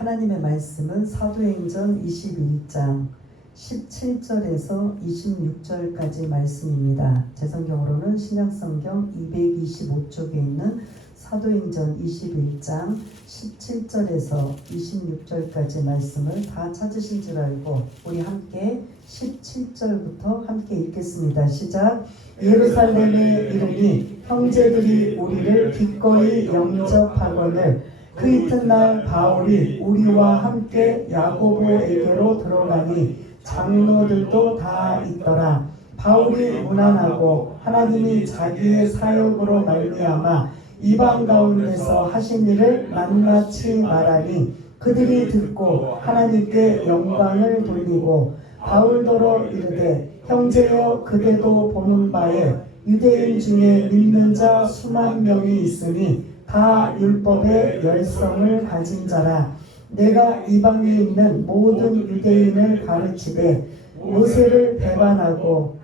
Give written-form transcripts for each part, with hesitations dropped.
하나님의 말씀은 사도행전 21장 17절에서 26절까지 말씀입니다. 제 성경으로는 신약성경 225쪽에 있는 사도행전 21장 17절에서 26절까지 말씀을 다 찾으신 줄 알고 우리 함께 17절부터 함께 읽겠습니다. 시작. 예루살렘에 이르니 형제들이 우리를 기꺼이 영접하거늘 그 이튿날 바울이 우리와 함께 야고보에게로 들어가니 장로들도 다 있더라. 바울이 무난하고 하나님이 자기의 사역으로 말미암아 이방 가운데서 하신 일을 낱낱이 말하니 그들이 듣고 하나님께 영광을 돌리고 바울더러 이르되 형제여 그대도 보는 바에 유대인 중에 믿는 자 수만 명이 있으니 다 율법의 열성을 가진 자라. 내가 이방에 있는 모든 유대인을 가르치되 모세를 배반하고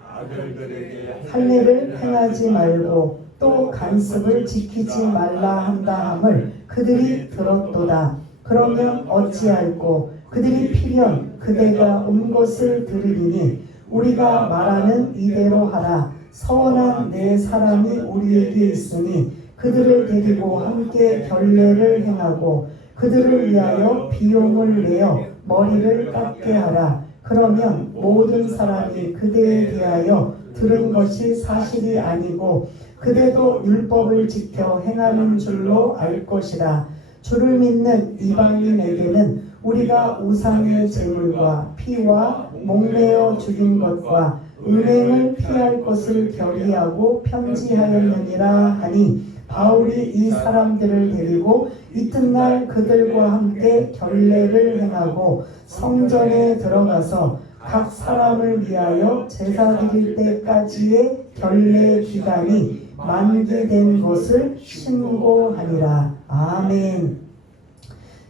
할례를 행하지 말고 또 간습을 지키지 말라 한다 함을 그들이 들었도다. 그러면 어찌할꼬 그들이 필연 그대가 온 것을 들으리니 우리가 말하는 이대로 하라. 서원한 네 사람이 우리에게 있으니 그들을 데리고 함께 결례를 행하고 그들을 위하여 비용을 내어 머리를 깎게 하라. 그러면 모든 사람이 그대에 대하여 들은 것이 사실이 아니고 그대도 율법을 지켜 행하는 줄로 알 것이라. 주를 믿는 이방인에게는 우리가 우상의 제물과 피와 목매어 죽인 것과 은행을 피할 것을 결의하고 편지하였느니라 하니 바울이 이 사람들을 데리고 이튿날 그들과 함께 결례를 행하고 성전에 들어가서 각 사람을 위하여 제사 드릴 때까지의 결례 기간이 만기된 것을 신고하니라. 아멘.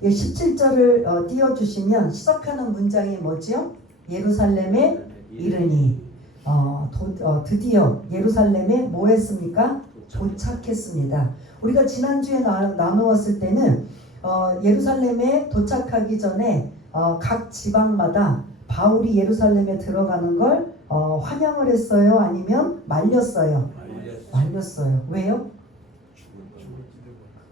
17절을 띄워주시면 시작하는 문장이 뭐지요? 예루살렘에 이르니 드디어 예루살렘에 뭐 했습니까? 도착했습니다. 우리가 지난주에 나누었을 때는 예루살렘에 도착하기 전에 각 지방마다 바울이 예루살렘에 들어가는 걸 환영을 했어요? 아니면 말렸어요? 말렸어요. 왜요?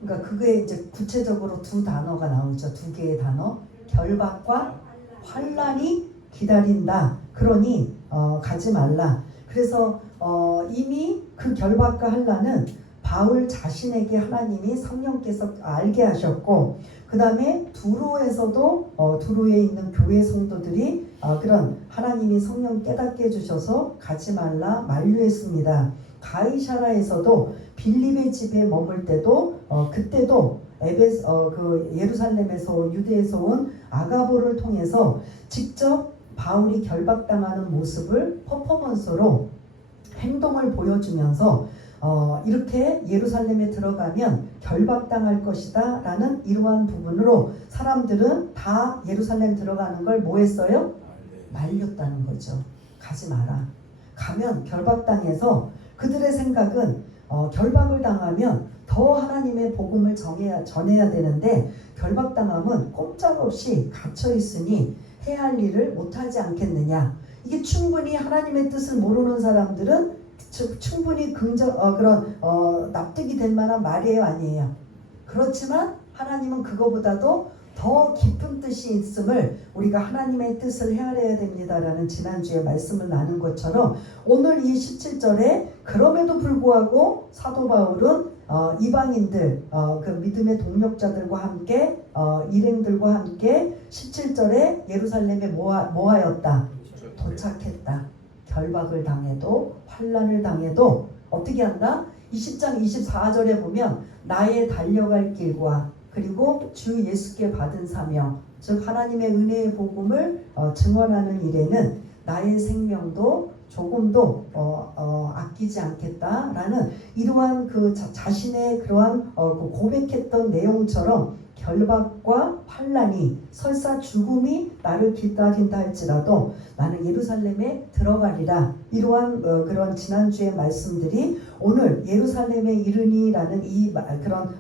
그러니까 그게 이제 구체적으로 두 단어가 나오죠. 두 개의 단어. 결박과 환난이 기다린다. 그러니 가지 말라. 그래서 이미 그 결박과 환난은 바울 자신에게 하나님이 성령께서 알게 하셨고 그 다음에 두로에서도 두로에 있는 교회 성도들이 그런 하나님이 성령 깨닫게 해주셔서 가지 말라 만류했습니다. 가이사라에서도 빌립의 집에 머물 때도 그때도 예루살렘에서 유대에서 온 아가보를 통해서 직접 바울이 결박당하는 모습을 퍼포먼스로 행동을 보여주면서 이렇게 예루살렘에 들어가면 결박당할 것이다 라는 이러한 부분으로 사람들은 다 예루살렘 들어가는 걸 뭐 했어요? 말렸다는 거죠. 가지 마라. 가면 결박당해서 그들의 생각은 결박을 당하면 더 하나님의 복음을 전해야 되는데 결박당하면 꼼짝없이 갇혀있으니 해야 할 일을 못하지 않겠느냐. 이게 충분히 하나님의 뜻을 모르는 사람들은 충분히 납득이 될 만한 말이에요, 아니에요? 그렇지만 하나님은 그거보다도 더 깊은 뜻이 있음을 우리가 하나님의 뜻을 헤아려야 됩니다라는 지난주에 말씀을 나눈 것처럼 오늘 이 17절에 그럼에도 불구하고 사도 바울은 이방인들 그 믿음의 동력자들과 함께 일행들과 함께 17절에 예루살렘에 뭐하였다? 도착했다. 결박을 당해도 환난을 당해도 어떻게 한다? 20장 24절에 보면 나의 달려갈 길과 그리고 주 예수께 받은 사명, 즉 하나님의 은혜의 복음을 증언하는 일에는 나의 생명도 조금도 아끼지 않겠다라는 이러한 그 자신의 그러한 고백했던 내용처럼 결박과 환난이 설사 죽음이 나를 기다린다 할지라도 나는 예루살렘에 들어가리라. 이러한 그런 지난주의 말씀들이 오늘 예루살렘에 이르니라는 이 그런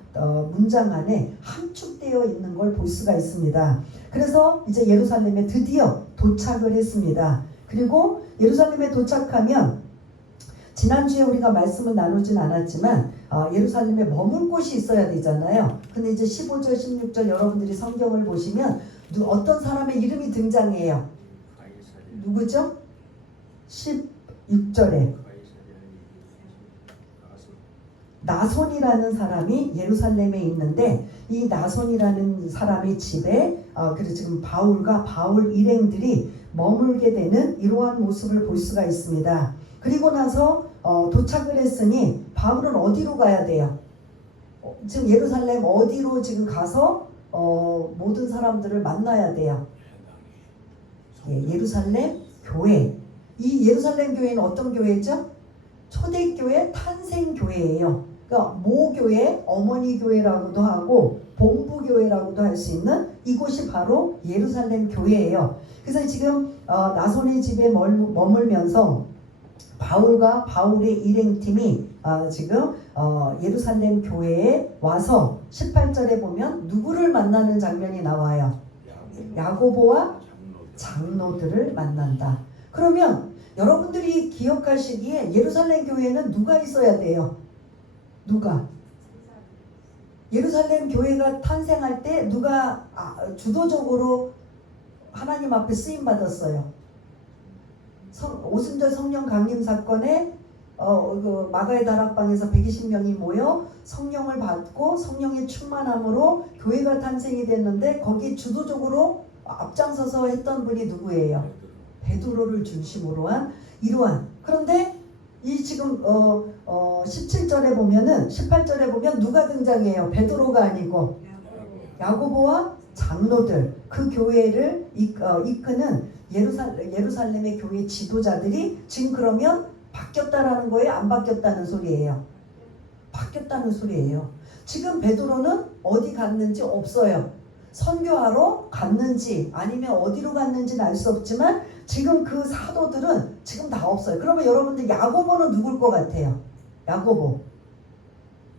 문장 안에 함축되어 있는 걸 볼 수가 있습니다. 그래서 이제 예루살렘에 드디어 도착을 했습니다. 그리고 예루살렘에 도착하면 지난주에 우리가 말씀을 나누진 않았지만 예루살렘에 머물 곳이 있어야 되잖아요. 근데 이제 15절 16절 여러분들이 성경을 보시면 어떤 사람의 이름이 등장해요. 누구죠? 16절에 나손이라는 사람이 예루살렘에 있는데 이 나손이라는 사람의 집에 그래서 지금 바울과 바울 일행들이 머물게 되는 이러한 모습을 볼 수가 있습니다. 그리고 나서 도착을 했으니 바울은 어디로 가야 돼요? 지금 예루살렘 어디로 지금 가서 모든 사람들을 만나야 돼요? 예루살렘 교회. 이 예루살렘 교회는 어떤 교회죠? 초대교회 탄생교회예요. 그러니까 모교회, 어머니 교회라고도 하고 본부교회라고도 할 수 있는 이곳이 바로 예루살렘 교회예요. 그래서 지금 나손의 집에 머물면서 바울과 바울의 일행팀이 지금 예루살렘 교회에 와서 18절에 보면 누구를 만나는 장면이 나와요. 야고보와 장로들을 만난다. 그러면 여러분들이 기억하시기에 예루살렘 교회는 누가 있어야 돼요? 누가? 예루살렘 교회가 탄생할 때 누가 주도적으로 하나님 앞에 쓰임 받았어요? 오순절 성령 강림 사건에 그 마가의 다락방에서 120명이 모여 성령을 받고 성령의 충만함으로 교회가 탄생이 됐는데 거기 주도적으로 앞장서서 했던 분이 누구예요? 베드로를 중심으로 한 이러한. 그런데 이 지금 17절에 보면은 18절에 보면 누가 등장해요? 베드로가 아니고 야고보와 장로들, 그 교회를 이끄는 예루살렘의 교회 지도자들이 지금 그러면 바뀌었다라는 거예요? 안 바뀌었다는 소리예요? 바뀌었다는 소리예요. 지금 베드로는 어디 갔는지 없어요. 선교하러 갔는지 아니면 어디로 갔는지는 알 수 없지만 지금 그 사도들은 지금 다 없어요. 그러면 여러분들 야고보는 누굴 것 같아요? 야고보.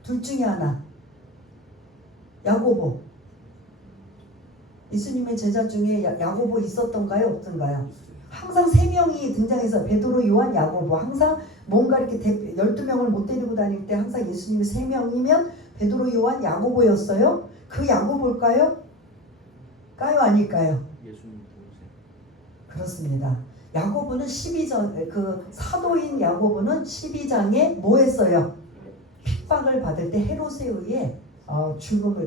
둘 중에 하나. 야고보. 예수님의 제자 중에 야고보 있었던가요? 없던가요? 항상 3명이 등장해서 베드로, 요한, 야고보. 항상 뭔가 이렇게 12명을 못 데리고 다닐 때 항상 예수님이 3명이면 베드로, 요한, 야고보였어요. 그 야고보일까요? 까요 아닐까요? 예수님 동생. 그렇습니다. 야고보는 12장 그 사도인 야고보는 12장에 뭐 했어요? 핍박을 받을 때 헤롯에 의해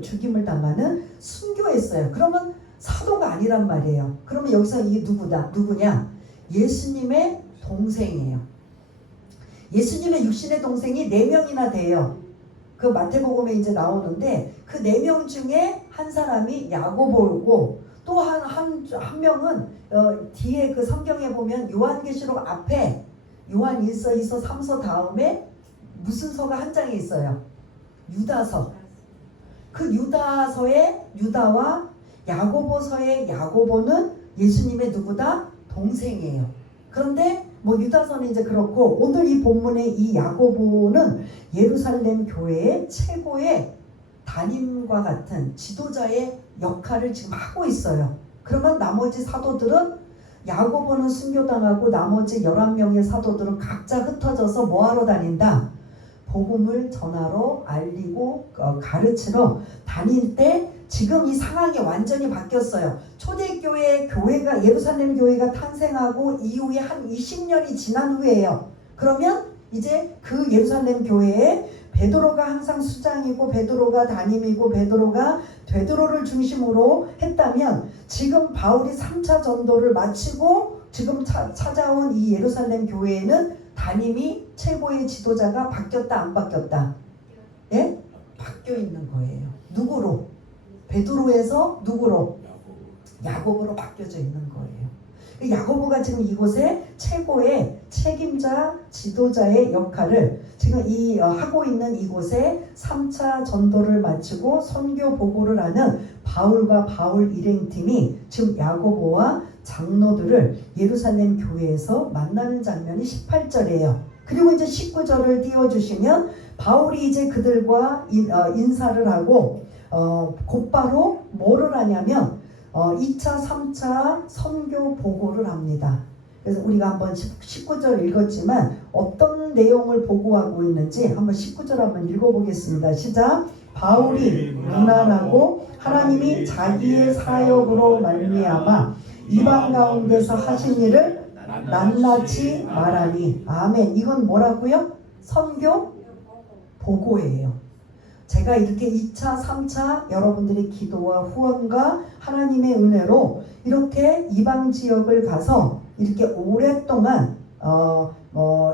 죽임을 당하는 순교했어요. 그러면 사도가 아니란 말이에요. 그러면 여기서 이게 누구냐? 예수님의 동생이에요. 예수님의 육신의 동생이 4명이나 돼요. 그 마태복음에 이제 나오는데 그 4명 중에 한 사람이 야고보고 또 한 명은 뒤에 그 성경에 보면 요한계시록 앞에 요한 1서, 2서, 3서 다음에 무슨 서가 한 장에 있어요? 유다서. 그 유다서의 유다와 야고보서의 야고보는 예수님의 누구다? 동생이에요. 그런데 뭐 유다서는 이제 그렇고 오늘 이 본문의 이 야고보는 예루살렘 교회의 최고의 담임과 같은 지도자의 역할을 지금 하고 있어요. 그러면 나머지 사도들은 야고보는 순교당하고 나머지 11명의 사도들은 각자 흩어져서 뭐하러 다닌다? 복음을 전하러 알리고 가르치러 다닐 때 지금 이 상황이 완전히 바뀌었어요. 초대교회 교회가 예루살렘 교회가 탄생하고 이후에 한 20년이 지난 후에요. 그러면 이제 그 예루살렘 교회에 베드로가 항상 수장이고 베드로가 담임이고 베드로를 중심으로 했다면 지금 바울이 3차 전도를 마치고 지금 찾아온 이 예루살렘 교회에는 담임이 최고의 지도자가 바뀌었다 안 바뀌었다? 예? 바뀌어 있는 거예요. 누구로? 베드로에서 누구로? 야고보로 바뀌어져 있는 거예요. 야고보가 지금 이곳에 최고의 책임자, 지도자의 역할을 지금 하고 있는 이곳에 3차 전도를 마치고 선교 보고를 하는 바울과 바울 일행팀이 지금 야고보와 장로들을 예루살렘 교회에서 만나는 장면이 18절이에요. 그리고 이제 19절을 띄워주시면 바울이 이제 그들과 인사를 하고 곧바로 뭐를 하냐면 2차, 3차 선교 보고를 합니다. 그래서 우리가 한번 19절 읽었지만 어떤 내용을 보고하고 있는지 한번 19절 한번 읽어보겠습니다. 시작. 바울이 무난하고 하나님이 자기의 사역으로 말미암아 이방 가운데서 하신 일을 낱낱이 말하니. 아멘. 이건 뭐라고요? 선교 보고예요. 제가 이렇게 2차, 3차 여러분들의 기도와 후원과 하나님의 은혜로 이렇게 이방 지역을 가서 이렇게 오랫동안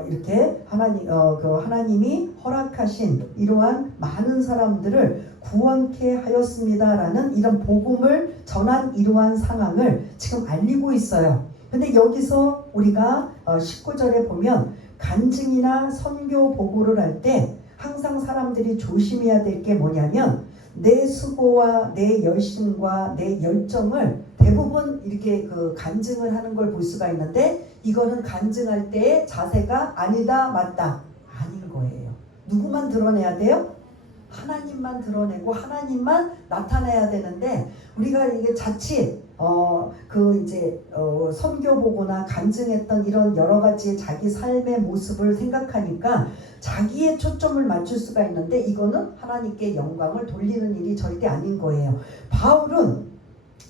이렇게 하나님이 허락하신 이러한 많은 사람들을 구원케 하였습니다라는 이런 복음을 전한 이러한 상황을 지금 알리고 있어요. 근데 여기서 우리가 19절에 보면 간증이나 선교 보고를 할 때 항상 사람들이 조심해야 될 게 뭐냐면 내 수고와 내 열심과 내 열정을 대부분 이렇게 간증을 하는 걸 볼 수가 있는데 이거는 간증할 때의 자세가 아니다 맞다 아닌 거예요. 누구만 드러내야 돼요? 하나님만 드러내고 하나님만 나타내야 되는데 우리가 이게 자칫 선교 보고나 간증했던 이런 여러 가지 자기 삶의 모습을 생각하니까 자기의 초점을 맞출 수가 있는데 이거는 하나님께 영광을 돌리는 일이 절대 아닌 거예요. 바울은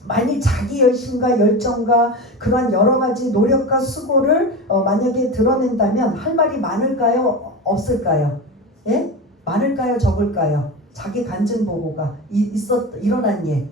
만일 자기 열심과 열정과 그러한 여러 가지 노력과 수고를 만약에 드러낸다면 할 말이 많을까요? 없을까요? 예? 많을까요? 적을까요? 자기 간증 보고가 일어난 일.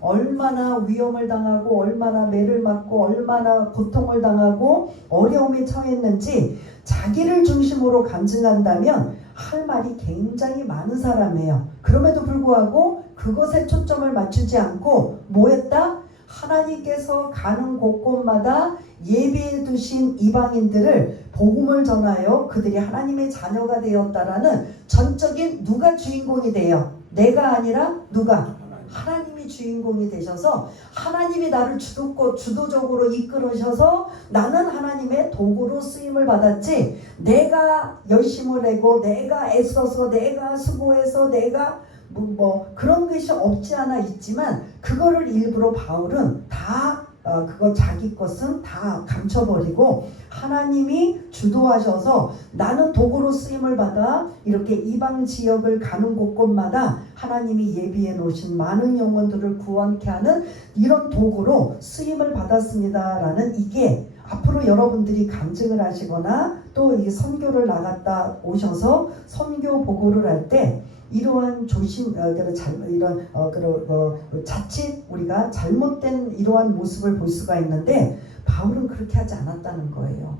얼마나 위험을 당하고 얼마나 매를 맞고 얼마나 고통을 당하고 어려움에 처했는지 자기를 중심으로 간증한다면 할 말이 굉장히 많은 사람이에요. 그럼에도 불구하고 그것에 초점을 맞추지 않고 뭐 했다? 하나님께서 가는 곳곳마다 예비해 두신 이방인들을 복음을 전하여 그들이 하나님의 자녀가 되었다라는 전적인 누가 주인공이 돼요? 내가 아니라 누가? 하나님이 주인공이 되셔서 하나님이 나를 주도적으로 이끌으셔서 나는 하나님의 도구로 쓰임을 받았지 내가 열심을 내고 내가 애써서 내가 수고해서 내가 그런 것이 없지 않아 있지만 그거를 일부러 바울은 다 그거 자기 것은 다 감춰버리고 하나님이 주도하셔서 나는 도구로 쓰임을 받아 이렇게 이방 지역을 가는 곳곳마다 하나님이 예비해 놓으신 많은 영혼들을 구원케 하는 이런 도구로 쓰임을 받았습니다라는 이게 앞으로 여러분들이 간증을 하시거나 또 이 선교를 나갔다 오셔서 선교 보고를 할 때 이러한 자칫 우리가 잘못된 이러한 모습을 볼 수가 있는데 바울은 그렇게 하지 않았다는 거예요.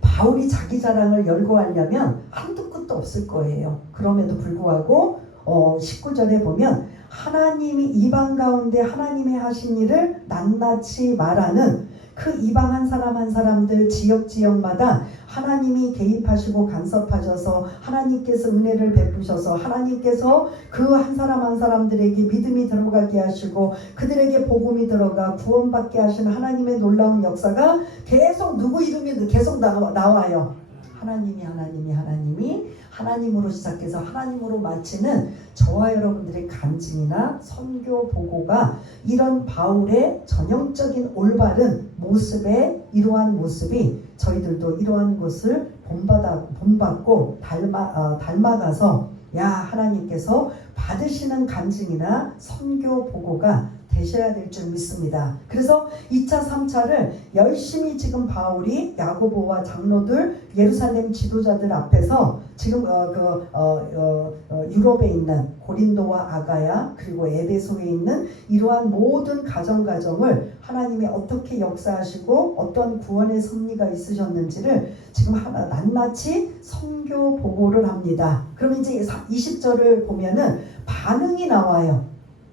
바울이 자기 자랑을 열거하려면 한도 끝도 없을 거예요. 그럼에도 불구하고 19절에 보면 하나님이 이방 가운데 하나님의 하신 일을 낱낱이 말하는 그 이방 한 사람 한 사람들 지역마다 하나님이 개입하시고 간섭하셔서 하나님께서 은혜를 베푸셔서 하나님께서 그 한 사람 한 사람들에게 믿음이 들어가게 하시고 그들에게 복음이 들어가 구원받게 하시는 하나님의 놀라운 역사가 계속 누구 이름이 계속 나와요. 하나님이 하나님으로 시작해서 하나님으로 마치는 저와 여러분들의 간증이나 선교 보고가 이런 바울의 전형적인 올바른 모습의 이러한 모습이 저희들도 이러한 것을 본받고 닮아가서 하나님께서 받으시는 간증이나 선교 보고가 되셔야 될 줄 믿습니다. 그래서 2차, 3차를 열심히 지금 바울이 야고보와 장로들, 예루살렘 지도자들 앞에서 지금 유럽에 있는 고린도와 아가야 그리고 에베소에 있는 이러한 모든 가정을 하나님이 어떻게 역사하시고 어떤 구원의 섭리가 있으셨는지를 지금 낱낱이 선교 보고를 합니다. 그럼 이제 20절을 보면은 반응이 나와요.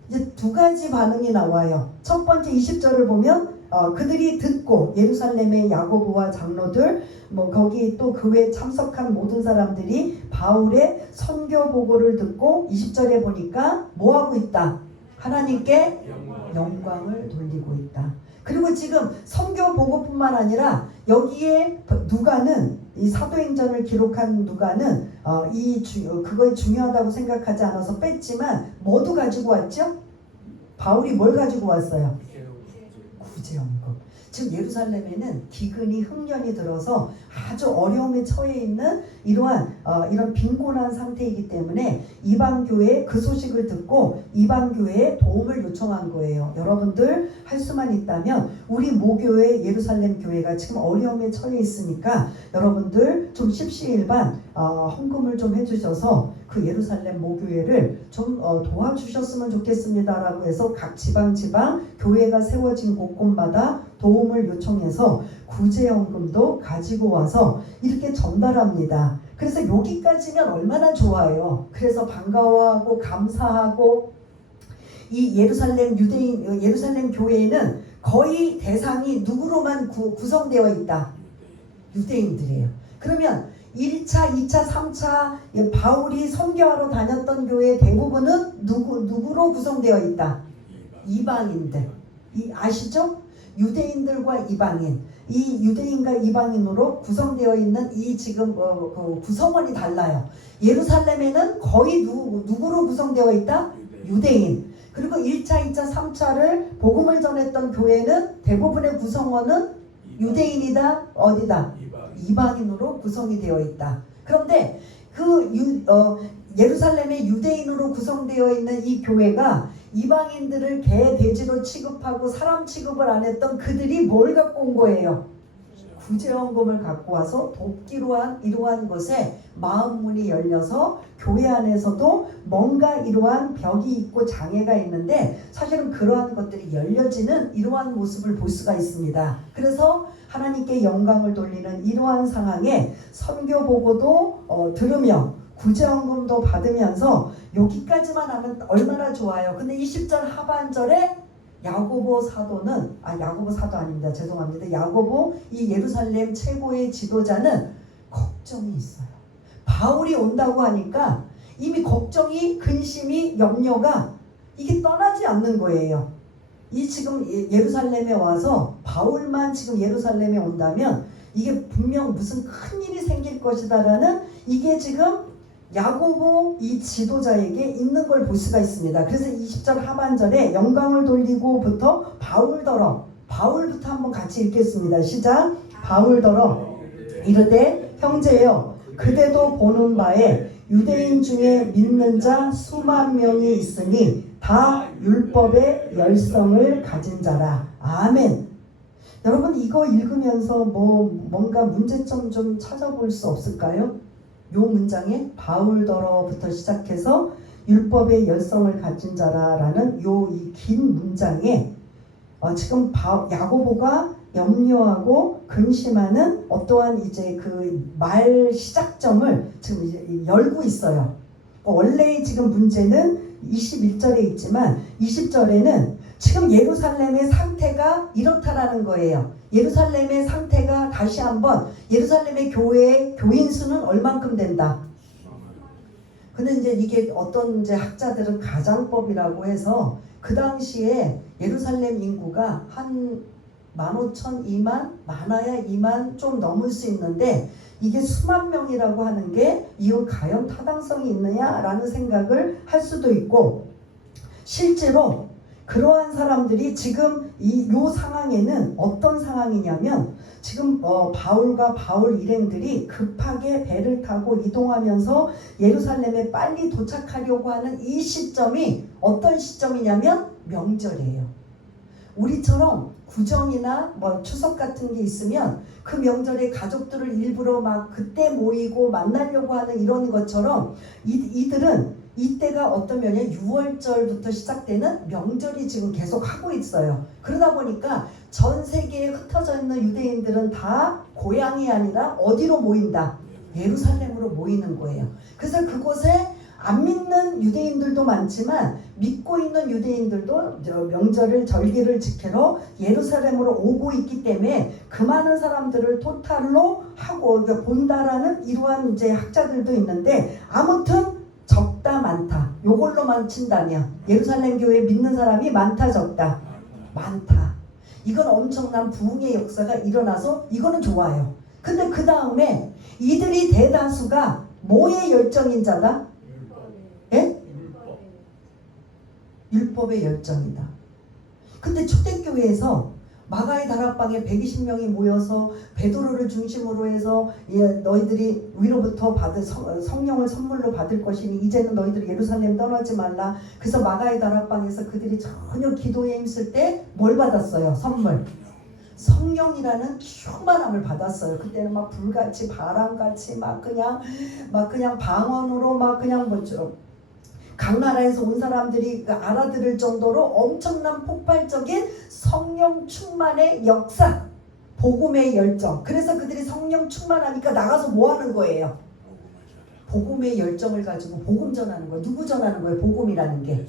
이제 두 가지 반응이 나와요. 첫 번째 20절을 보면 그들이 듣고 예루살렘의 야고보와 장로들 거기 또 교회에 참석한 모든 사람들이 바울의 선교 보고를 듣고 20절에 보니까 뭐하고 있다? 하나님께 영광을 돌리고 있다. 그리고 지금 선교 보고뿐만 아니라 여기에 누가는 이 사도행전을 기록한 누가는 그거에 중요하다고 생각하지 않아서 뺐지만 뭐도 가지고 왔죠? 바울이 뭘 가지고 왔어요? 구제연금. 지금 예루살렘에는 기근이 흉년이 들어서 아주 어려움에 처해 있는 이러한 이런 빈곤한 상태이기 때문에 이방교회에 그 소식을 듣고 이방교회에 도움을 요청한 거예요. 여러분들 할 수만 있다면 우리 모교회 예루살렘 교회가 지금 어려움에 처해 있으니까 여러분들 좀 십시일반 헌금을 좀 해주셔서 그 예루살렘 모교회를 좀 도와주셨으면 좋겠습니다 라고 해서 각 지방 교회가 세워진 곳곳마다 도움을 요청해서 구제연금도 가지고 와서 이렇게 전달합니다. 그래서 여기까지면 얼마나 좋아요. 그래서 반가워하고 감사하고 이 예루살렘 교회에는 거의 대상이 누구로만 구성되어 있다? 유대인들이에요. 그러면 1차, 2차, 3차 바울이 선교하러 다녔던 교회 대부분은 누구로 구성되어 있다? 이방인들. 아시죠? 유대인들과 이방인. 이 유대인과 이방인으로 구성되어 있는 이 지금 그 구성원이 달라요. 예루살렘에는 거의 누구로 구성되어 있다? 유대인. 그리고 1차, 2차, 3차를 복음을 전했던 교회는 대부분의 구성원은 유대인이다. 어디다? 이방인으로 구성이 되어 있다. 그런데 예루살렘의 유대인으로 구성되어 있는 이 교회가 이방인들을 개, 돼지로 취급하고 사람 취급을 안 했던 그들이 뭘 갖고 온 거예요? 구제헌금을 갖고 와서 돕기로 한 이러한 것에 마음문이 열려서 교회 안에서도 뭔가 이러한 벽이 있고 장애가 있는데 사실은 그러한 것들이 열려지는 이러한 모습을 볼 수가 있습니다. 그래서 하나님께 영광을 돌리는 이러한 상황에 선교 보고도 들으며 구제헌금도 받으면서 여기까지만 하면 얼마나 좋아요. 근데 20절 하반절에 야고보 사도는 야고보 사도 아닙니다. 죄송합니다. 야고보 이 예루살렘 최고의 지도자는 걱정이 있어요. 바울이 온다고 하니까 이미 걱정이 근심이 염려가 이게 떠나지 않는 거예요. 이 지금 예루살렘에 와서 바울만 지금 예루살렘에 온다면 이게 분명 무슨 큰 일이 생길 것이다라는 이게 지금 야고보 이 지도자에게 있는 걸 볼 수가 있습니다. 그래서 20절 하반절에 영광을 돌리고부터 바울부터 한번 같이 읽겠습니다. 시작. 바울더러 이르되 형제여 그대도 보는 바에 유대인 중에 믿는 자 수만 명이 있으니 다 율법의 열성을 가진 자라. 아멘. 여러분 이거 읽으면서 뭔가 문제점 좀 찾아볼 수 없을까요? 요 문장에 바울더러부터 시작해서 율법의 열성을 가진 자라라는 요 이 긴 문장에 지금 야고보가 염려하고 근심하는 어떠한 이제 그 말 시작점을 지금 이제 열고 있어요. 원래 지금 문제는 21절에 있지만 20절에는 지금 예루살렘의 상태가 이렇다라는 거예요. 예루살렘의 상태가 다시 한번 예루살렘의 교회의 교인 수는 얼만큼 된다. 근데 이제 이게 어떤 이제 학자들은 가장법이라고 해서 그 당시에 예루살렘 인구가 한 15,000, 2만, 많아야 2만 좀 넘을 수 있는데 이게 수만 명이라고 하는 게 이거 과연 타당성이 있느냐라는 생각을 할 수도 있고 실제로 그러한 사람들이 지금 요 상황에는 어떤 상황이냐면 지금 바울과 바울 일행들이 급하게 배를 타고 이동하면서 예루살렘에 빨리 도착하려고 하는 이 시점이 어떤 시점이냐면 명절이에요. 우리처럼 구정이나 추석 같은 게 있으면 그 명절에 가족들을 일부러 막 그때 모이고 만나려고 하는 이런 것처럼 이들은 이때가 어떤 면에 6월절부터 시작되는 명절이 지금 계속 하고 있어요. 그러다 보니까 전 세계에 흩어져 있는 유대인들은 다 고향이 아니라 어디로 모인다? 예루살렘으로 모이는 거예요. 그래서 그곳에 안 믿는 유대인들도 많지만 믿고 있는 유대인들도 명절을 절기를 지키러 예루살렘으로 오고 있기 때문에 그 많은 사람들을 토탈로 하고 본다라는 이러한 이제 학자들도 있는데 아무튼 적다 많다 요걸로만 친다면 예루살렘 교회에 믿는 사람이 많다 적다 많다. 이건 엄청난 부흥의 역사가 일어나서 이거는 좋아요. 근데 그 다음에 이들이 대다수가 뭐의 열정인 자다? 예? 율법의 열정이다. 근데 초대교회에서 마가의 다락방에 120명이 모여서 베드로를 중심으로 해서 너희들이 위로부터 받을 성령을 선물로 받을 것이니 이제는 너희들이 예루살렘 떠나지 말라. 그래서 마가의 다락방에서 그들이 전혀 기도에 힘쓸 때 뭘 받았어요? 선물. 성령이라는 충만함을 받았어요. 그때는 막 불같이 바람같이 막 그냥 방언으로 막 그냥 뭐죠. 각 나라에서 온 사람들이 알아들을 정도로 엄청난 폭발적인 성령 충만의 역사, 복음의 열정. 그래서 그들이 성령 충만하니까 나가서 뭐 하는 거예요? 복음의 열정을 가지고 복음 전하는 거예요. 누구 전하는 거예요? 복음이라는 게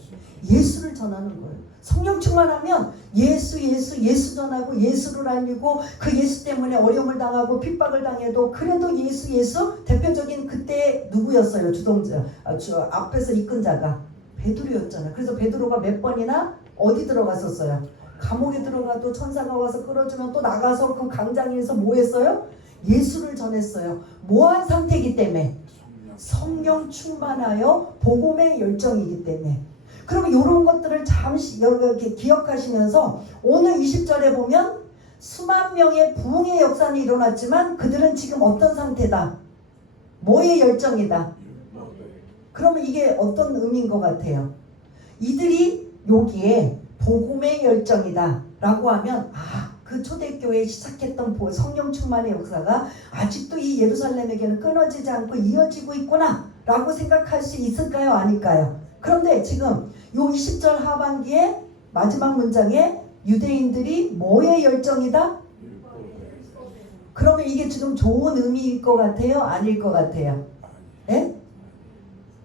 예수를 전하는 거예요. 성령 충만하면 예수 전하고 예수를 알리고 그 예수 때문에 어려움을 당하고 핍박을 당해도 그래도 예수 대표적인 그때 누구였어요? 주동자 앞에서 이끈 자가 베드로였잖아요. 그래서 베드로가 몇 번이나 어디 들어갔었어요? 감옥에 들어가도 천사가 와서 끌어주면 또 나가서 그 광장에서 뭐 했어요? 예수를 전했어요. 뭐한 상태이기 때문에 성령 충만하여 복음의 열정이기 때문에. 그러면 이런 것들을 잠시 이렇게 기억하시면서 오늘 20절에 보면 수만 명의 부흥의 역사는 일어났지만 그들은 지금 어떤 상태다? 뭐의 열정이다? 그러면 이게 어떤 의미인 것 같아요? 이들이 여기에 복음의 열정이다 라고 하면 그 초대교회에 시작했던 성령 충만의 역사가 아직도 이 예루살렘에게는 끊어지지 않고 이어지고 있구나 라고 생각할 수 있을까요? 아닐까요? 그런데 지금 요 20절 하반기에 마지막 문장에 유대인들이 뭐의 열정이다? 그러면 이게 지금 좋은 의미일 것 같아요? 아닐 것 같아요? 예?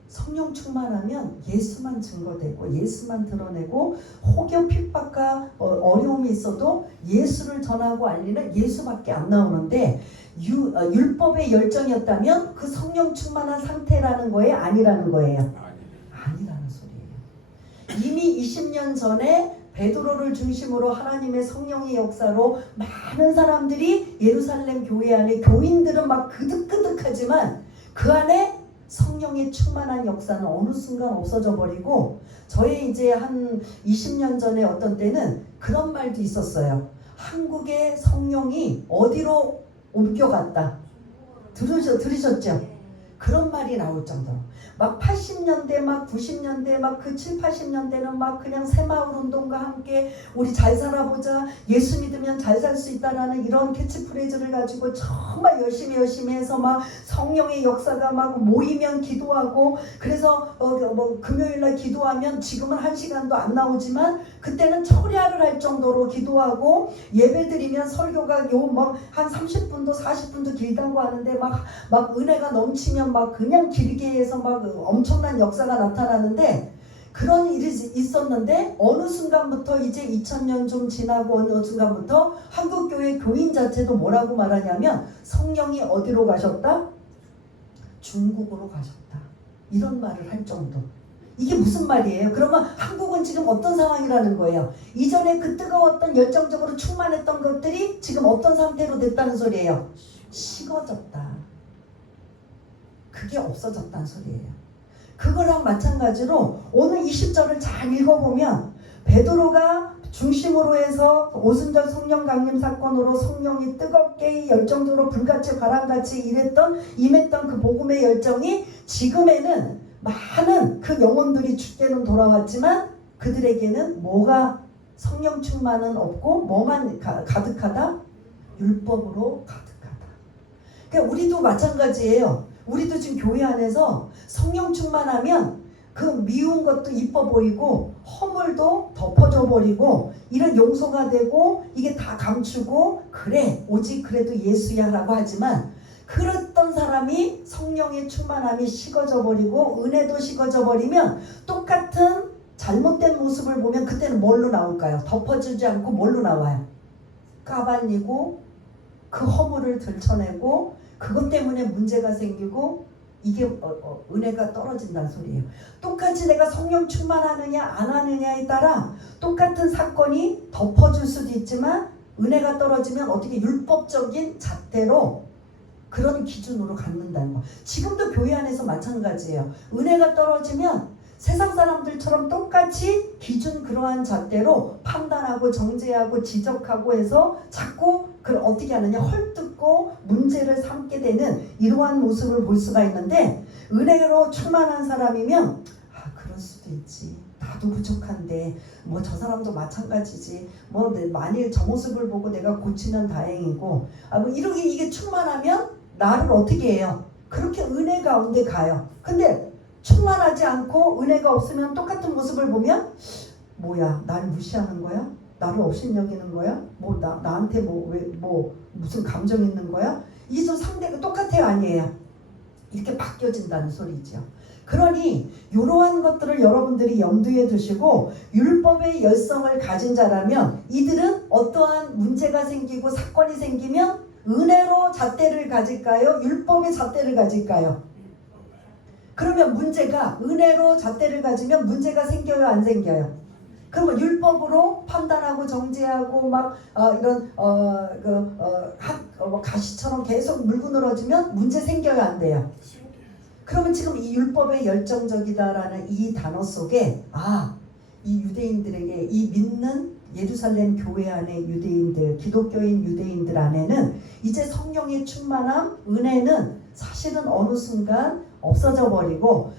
성령 충만하면 예수만 증거되고 예수만 드러내고 혹여 핍박과 어려움이 있어도 예수를 전하고 알리는 예수밖에 안 나오는데 율법의 열정이었다면 그 성령 충만한 상태라는 거예요? 아니라는 거예요? 아니라는 소리예요. 이미 20년 전에 베드로를 중심으로 하나님의 성령의 역사로 많은 사람들이 예루살렘 교회 안에 교인들은 막 그득그득하지만 그 안에 성령의 충만한 역사는 어느 순간 없어져 버리고 저희 이제 한 20년 전에 어떤 때는 그런 말도 있었어요. 한국의 성령이 어디로 옮겨갔다. 들으셨죠? 그런 말이 나올 정도로 막 80년대 막 90년대 막 그 7, 80년대는 막 그냥 새마을 운동과 함께 우리 잘 살아보자 예수 믿으면 잘 살 수 있다라는 이런 캐치프레이즈를 가지고 정말 열심히 해서 막 성령의 역사가 막 모이면 기도하고 그래서 뭐 금요일날 기도하면 지금은 1시간도 안 나오지만 그때는 철야를 할 정도로 기도하고 예배드리면 설교가 막 한 30분도 40분도 길다고 하는데 막 은혜가 넘치면 막 그냥 길게 해서 막 엄청난 역사가 나타나는데 그런 일이 있었는데 어느 순간부터 이제 2000년 좀 지나고 어느 순간부터 한국교회 교인 자체도 뭐라고 말하냐면 성령이 어디로 가셨다? 중국으로 가셨다. 이런 말을 할 정도. 이게 무슨 말이에요? 그러면 한국은 지금 어떤 상황이라는 거예요? 이전에 그 뜨거웠던 열정적으로 충만했던 것들이 지금 어떤 상태로 됐다는 소리예요? 식어졌다. 그게 없어졌다는 소리예요. 그거랑 마찬가지로 오늘 20절을 잘 읽어보면 베드로가 중심으로 해서 오순절 성령 강림 사건으로 성령이 뜨겁게 열정적으로 불같이 바람같이 임했던 그 복음의 열정이 지금에는 많은 그 영혼들이 주께는 돌아왔지만 그들에게는 뭐가 성령 충만은 없고 뭐만 가득하다? 율법으로 가득하다. 그러니까 우리도 마찬가지예요. 우리도 지금 교회 안에서 성령 충만하면 그 미운 것도 이뻐 보이고 허물도 덮어져 버리고 이런 용서가 되고 이게 다 감추고 그래 오직 그래도 예수야 라고 하지만 그랬던 사람이 성령의 충만함이 식어져 버리고 은혜도 식어져 버리면 똑같은 잘못된 모습을 보면 그때는 뭘로 나올까요? 덮어주지 않고 뭘로 나와요? 까발리고 그 허물을 들춰내고 그것 때문에 문제가 생기고 이게 은혜가 떨어진다는 소리예요. 똑같이 내가 성령 충만하느냐 안 하느냐에 따라 똑같은 사건이 덮어줄 수도 있지만 은혜가 떨어지면 어떻게 율법적인 잣대로 그런 기준으로 갖는다는 거. 지금도 교회 안에서 마찬가지예요. 은혜가 떨어지면 세상 사람들처럼 똑같이 기준 그러한 잣대로 판단하고 정죄하고 지적하고 해서 자꾸 그걸 어떻게 하느냐 헐뜯고 문제를 삼게 되는 이러한 모습을 볼 수가 있는데 은혜로 충만한 사람이면 그럴 수도 있지. 나도 부족한데 뭐 저 사람도 마찬가지지. 뭐 만일 저 모습을 보고 내가 고치면 다행이고 뭐 이렇게 이게 충만하면 나를 어떻게 해요? 그렇게 은혜 가운데 가요. 근데 충만하지 않고 은혜가 없으면 똑같은 모습을 보면 뭐야 나를 무시하는 거야? 나를 업신여기는 거야? 뭐 나한테 뭐 무슨 감정 있는 거야? 이게 좀 상대가 똑같아요 아니에요? 이렇게 바뀌어진다는 소리죠. 그러니 이러한 것들을 여러분들이 염두에 두시고 율법의 열성을 가진 자라면 이들은 어떠한 문제가 생기고 사건이 생기면 은혜로 잣대를 가질까요? 율법의 잣대를 가질까요? 그러면 문제가 은혜로 잣대를 가지면 문제가 생겨요 안 생겨요? 그러면 율법으로 판단하고 정죄하고 막 이런 가시처럼 계속 물고 늘어지면 문제 생겨요 안 돼요? 그러면 지금 이 율법의 열정적이다라는 이 단어 속에 이 유대인들에게 이 믿는 예루살렘 교회 안의 유대인들, 기독교인 유대인들 안에는 이제 성령의 충만함, 은혜는 사실은 어느 순간 없어져 버리고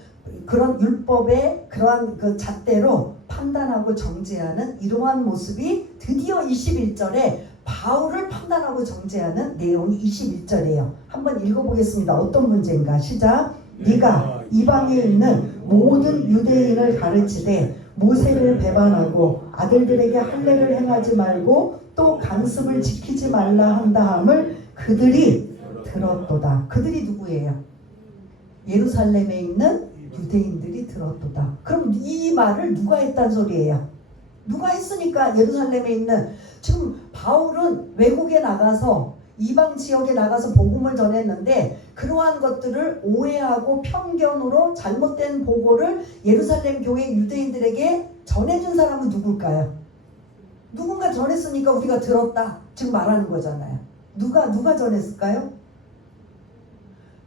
그런 율법의 그러한 그 잣대로 판단하고 정죄하는 이러한 모습이 드디어 21절에 바울을 판단하고 정죄하는 내용이 21절이에요. 한번 읽어보겠습니다. 어떤 문제인가? 시작. 네가 이방에 있는 모든 유대인을 가르치되 모세를 배반하고 아들들에게 할례를 행하지 말고 또 간습을 지키지 말라 한다 함을 그들이 들었도다. 그들이 누구예요? 예루살렘에 있는 유대인들이 들었도다. 그럼 이 말을 누가 했단 소리예요? 누가 했으니까 예루살렘에 있는 지금 바울은 외국에 나가서 이방 지역에 나가서 복음을 전했는데 그러한 것들을 오해하고 편견으로 잘못된 보고를 예루살렘 교회 유대인들에게 전해준 사람은 누굴까요? 누군가 전했으니까 우리가 들었다 지금 말하는 거잖아요. 누가 전했을까요?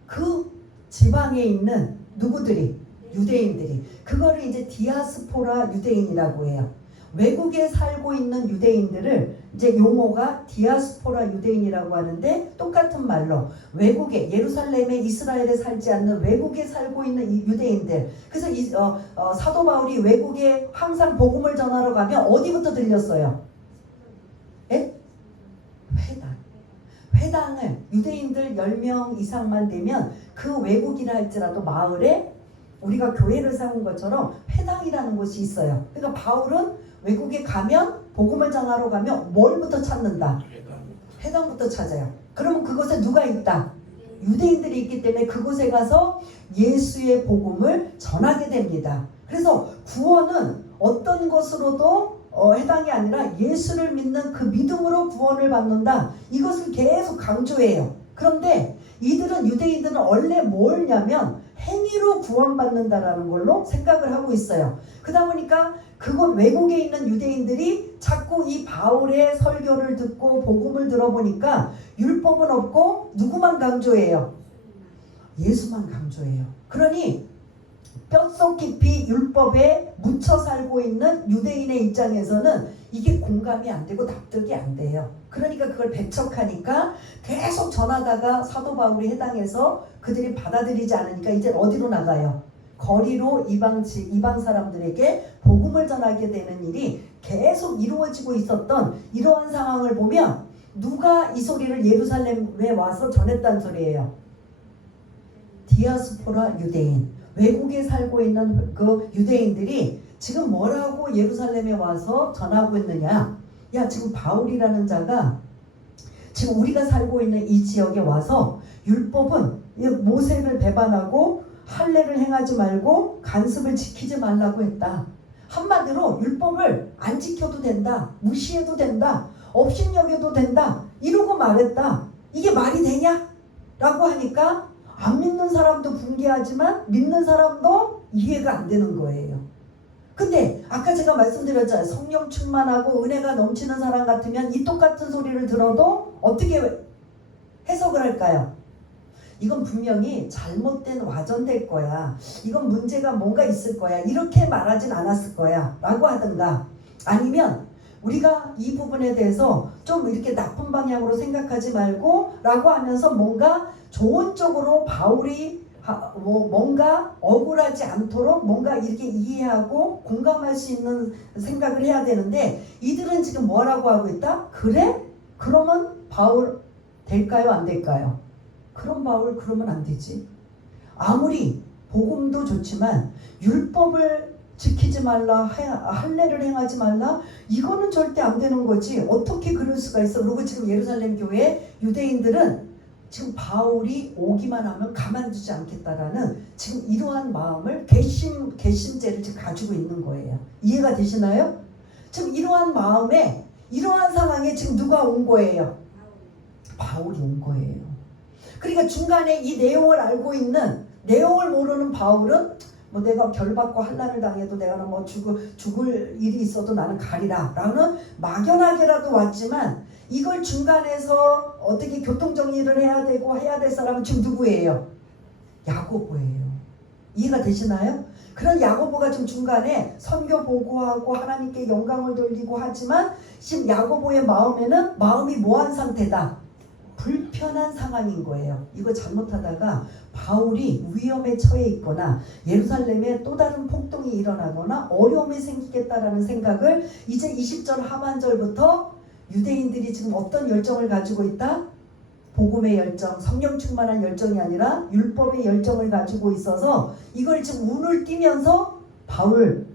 그 지방에 있는 누구들이? 유대인들이. 그거를 이제 디아스포라 유대인이라고 해요. 외국에 살고 있는 유대인들을 이제 용어가 디아스포라 유대인이라고 하는데 똑같은 말로 외국에 예루살렘에 이스라엘에 살지 않는 외국에 살고 있는 이 유대인들. 그래서 사도 바울이 외국에 항상 복음을 전하러 가면 어디부터 들렸어요? 예? 회당을 유대인들 10명 이상만 되면 그 외국이라 할지라도 마을에 우리가 교회를 세운 것처럼 회당이라는 곳이 있어요. 그러니까 바울은 외국에 가면 복음을 전하러 가면 뭘부터 찾는다? 회당부터 찾아요. 그러면 그곳에 누가 있다? 유대인들이 있기 때문에 그곳에 가서 예수의 복음을 전하게 됩니다. 그래서 구원은 어떤 것으로도 해당이 아니라 예수를 믿는 그 믿음으로 구원을 받는다. 이것을 계속 강조해요. 그런데 유대인들은 원래 뭐냐면 행위로 구원받는다라는 걸로 생각을 하고 있어요. 그러다 보니까 그곳 외국에 있는 유대인들이 자꾸 이 바울의 설교를 듣고 복음을 들어보니까 율법은 없고 누구만 강조해요? 예수만 강조해요. 그러니 뼛속 깊이 율법에 묻혀 살고 있는 유대인의 입장에서는 이게 공감이 안 되고 납득이 안 돼요. 그러니까 그걸 배척하니까 계속 전하다가 사도 바울이 해당해서 그들이 받아들이지 않으니까 이제 어디로 나가요? 거리로 이방 사람들에게 복음을 전하게 되는 일이 계속 이루어지고 있었던 이러한 상황을 보면 누가 이 소리를 예루살렘에 와서 전했단 소리예요? 디아스포라 유대인. 외국에 살고 있는 그 유대인들이 지금 뭐라고 예루살렘에 와서 전하고 있느냐? 야, 지금 바울이라는 자가 지금 우리가 살고 있는 이 지역에 와서 율법은 모세를 배반하고 할례를 행하지 말고 간습을 지키지 말라고 했다. 한마디로 율법을 안 지켜도 된다. 무시해도 된다. 업신여겨도 된다. 이러고 말했다. 이게 말이 되냐? 라고 하니까 안 믿는 사람도 분개하지만 믿는 사람도 이해가 안 되는 거예요. 근데 아까 제가 말씀드렸잖아요. 성령 충만하고 은혜가 넘치는 사람 같으면 이 똑같은 소리를 들어도 어떻게 해석을 할까요? 이건 분명히 잘못된 와전될 거야. 이건 문제가 뭔가 있을 거야. 이렇게 말하진 않았을 거야. 라고 하든가, 아니면 우리가 이 부분에 대해서 좀 이렇게 나쁜 방향으로 생각하지 말고 라고 하면서 뭔가 좋은 쪽으로 바울이 뭔가 억울하지 않도록 뭔가 이렇게 이해하고 공감할 수 있는 생각을 해야 되는데, 이들은 지금 뭐라고 하고 있다? 그래? 그러면 바울 될까요? 안 될까요? 그럼 바울 그러면 안 되지. 아무리 복음도 좋지만 율법을 지키지 말라, 할례를 행하지 말라, 이거는 절대 안 되는 거지. 어떻게 그럴 수가 있어? 그리고 지금 예루살렘 교회 유대인들은 지금 바울이 오기만 하면 가만두지 않겠다라는 지금 이러한 마음을 개심죄를 지금 가지고 있는 거예요. 이해가 되시나요? 지금 이러한 마음에, 이러한 상황에 지금 누가 온 거예요? 바울이 온 거예요. 그러니까 중간에 이 내용을 알고 있는, 내용을 모르는 바울은 뭐 내가 결받고 환난을 당해도 내가 뭐 죽을 일이 있어도 나는 가리라 라는 막연하게라도 왔지만, 이걸 중간에서 어떻게 교통정리를 해야 되고 해야 될 사람은 지금 누구예요? 야고보예요. 이해가 되시나요? 그런 야고보가 지금 중간에 선교 보고하고 하나님께 영광을 돌리고 하지만 지금 야고보의 마음에는 마음이 뭐한 상태다? 불편한 상황인 거예요. 이거 잘못하다가 바울이 위험에 처해 있거나 예루살렘에 또 다른 폭동이 일어나거나 어려움이 생기겠다라는 생각을 이제 20절 하반절부터 유대인들이 지금 어떤 열정을 가지고 있다? 복음의 열정, 성령 충만한 열정이 아니라 율법의 열정을 가지고 있어서 이걸 지금 운을 띄면서 바울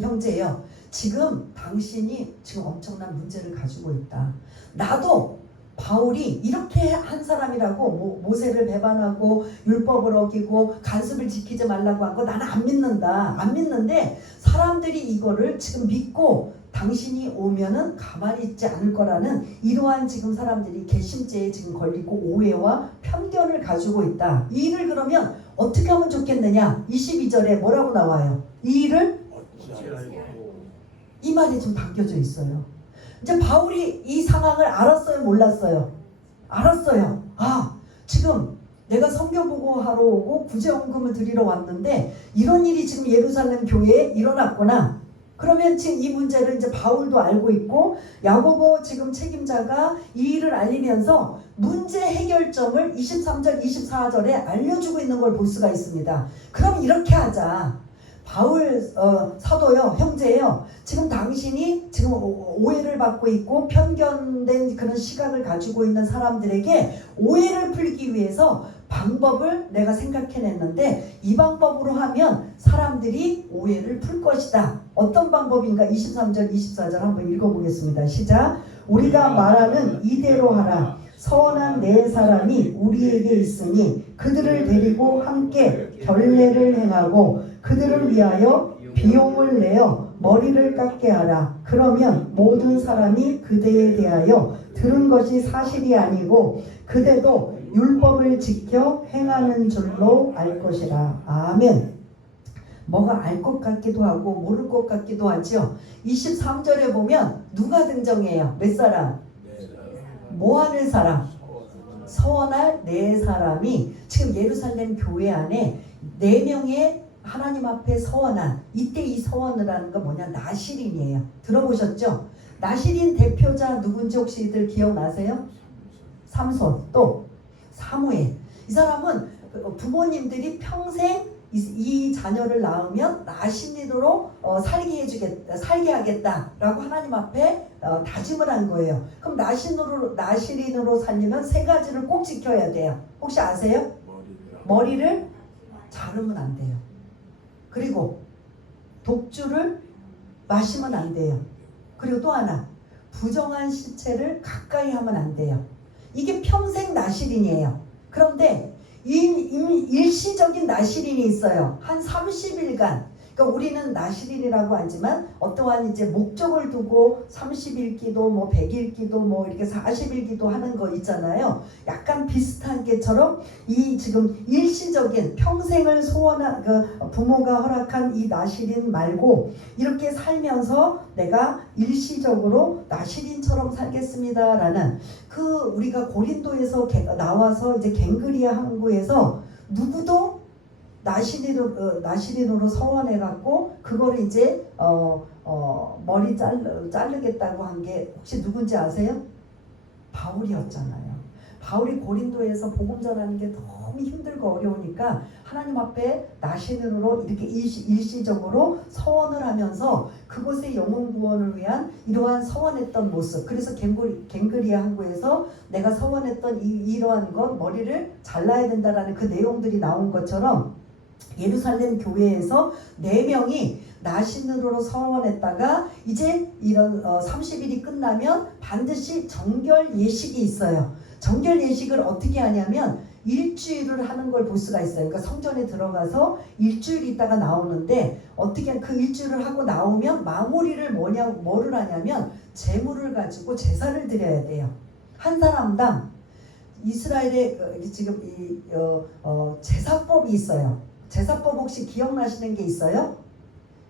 형제예요. 지금 당신이 지금 엄청난 문제를 가지고 있다. 나도 바울이 이렇게 한 사람이라고, 모세를 배반하고 율법을 어기고 간습을 지키지 말라고 한 거 나는 안 믿는다. 안 믿는데 사람들이 이거를 지금 믿고 당신이 오면은 가만히 있지 않을 거라는 이러한 지금 사람들이 개심죄에 지금 걸리고 오해와 편견을 가지고 있다. 이 일을 그러면 어떻게 하면 좋겠느냐? 22절에 뭐라고 나와요? 이 일을 이 말이 좀 담겨져 있어요. 이제 바울이 이 상황을 알았어요? 몰랐어요? 알았어요. 아, 지금 내가 선교 보고하러 오고 구제헌금을 드리러 왔는데 이런 일이 지금 예루살렘 교회에 일어났구나. 그러면 지금 이 문제를 이제 바울도 알고 있고 야고보 지금 책임자가 이 일을 알리면서 문제 해결점을 23절 24절에 알려주고 있는 걸 볼 수가 있습니다. 그럼 이렇게 하자. 바울 사도요, 형제요, 지금 당신이 지금 오해를 받고 있고 편견된 그런 시각을 가지고 있는 사람들에게 오해를 풀기 위해서 방법을 내가 생각해냈는데 이 방법으로 하면 사람들이 오해를 풀 것이다. 어떤 방법인가? 23절 24절 한번 읽어보겠습니다. 시작. 우리가 말하는 이대로 하라. 선한 네 사람이 우리에게 있으니 그들을 데리고 함께 결례를 행하고 그들을 위하여 비용을 내어 머리를 깎게 하라. 그러면 모든 사람이 그대에 대하여 들은 것이 사실이 아니고 그대도 율법을 지켜 행하는 줄로 알 것이라. 아멘. 뭐가 알 것 같기도 하고 모를 것 같기도 하죠. 23절에 보면 누가 등장해요? 몇 사람? 뭐 하는 사람? 서원할 네 사람이 지금 예루살렘 교회 안에 4명의 하나님 앞에 서원한, 이때 이 서원을 하는 거 뭐냐? 나실인이에요. 들어보셨죠? 나실인 대표자 누군지 혹시 이들 기억나세요? 삼손, 또 사무엘. 이 사람은 부모님들이 평생 이 자녀를 낳으면 나실인으로 살게 하겠다라고 하나님 앞에 다짐을 한 거예요. 그럼 나실인으로 살려면 3가지를 꼭 지켜야 돼요. 혹시 아세요? 머리를 자르면 안 돼요. 그리고 독주를 마시면 안 돼요. 그리고 또 하나, 부정한 시체를 가까이 하면 안 돼요. 이게 평생 나시린이에요. 그런데 일시적인 나시린이 있어요. 한 30일간. 그러니까 우리는 나시린이라고 하지만 어떠한 이제 목적을 두고 30일 기도, 뭐 100일 기도, 뭐 이렇게 40일 기도 하는 거 있잖아요. 약간 비슷한 게처럼 이 지금 일시적인 평생을 소원한 그 부모가 허락한 이 나시린 말고 이렇게 살면서 내가 일시적으로 나시린처럼 살겠습니다라는 그 우리가 고린도에서 나와서 이제 갱그리아 항구에서 누구도 나시린으로 서원해갖고 그거를 이제 머리 자르겠다고 한 게 혹시 누군지 아세요? 바울이었잖아요. 바울이 고린도에서 복음 전하는 게 너무 힘들고 어려우니까 하나님 앞에 나시린으로 이렇게 일시적으로 서원을 하면서 그곳의 영혼 구원을 위한 이러한 서원했던 모습. 그래서 갱그리아 항구에서 내가 서원했던 이러한 것 머리를 잘라야 된다라는 그 내용들이 나온 것처럼 예루살렘 교회에서 4명이 나시린으로 서원했다가 이제 이런 30일이 끝나면 반드시 정결 예식이 있어요. 정결 예식을 어떻게 하냐면 일주일을 하는 걸 볼 수가 있어요. 그러니까 성전에 들어가서 일주일 있다가 나오는데 어떻게 그 일주일을 하고 나오면 마무리를 뭐를 하냐면 제물을 가지고 제사를 드려야 돼요. 한 사람당 이스라엘의 지금 제사법이 있어요. 제사법 혹시 기억나시는 게 있어요?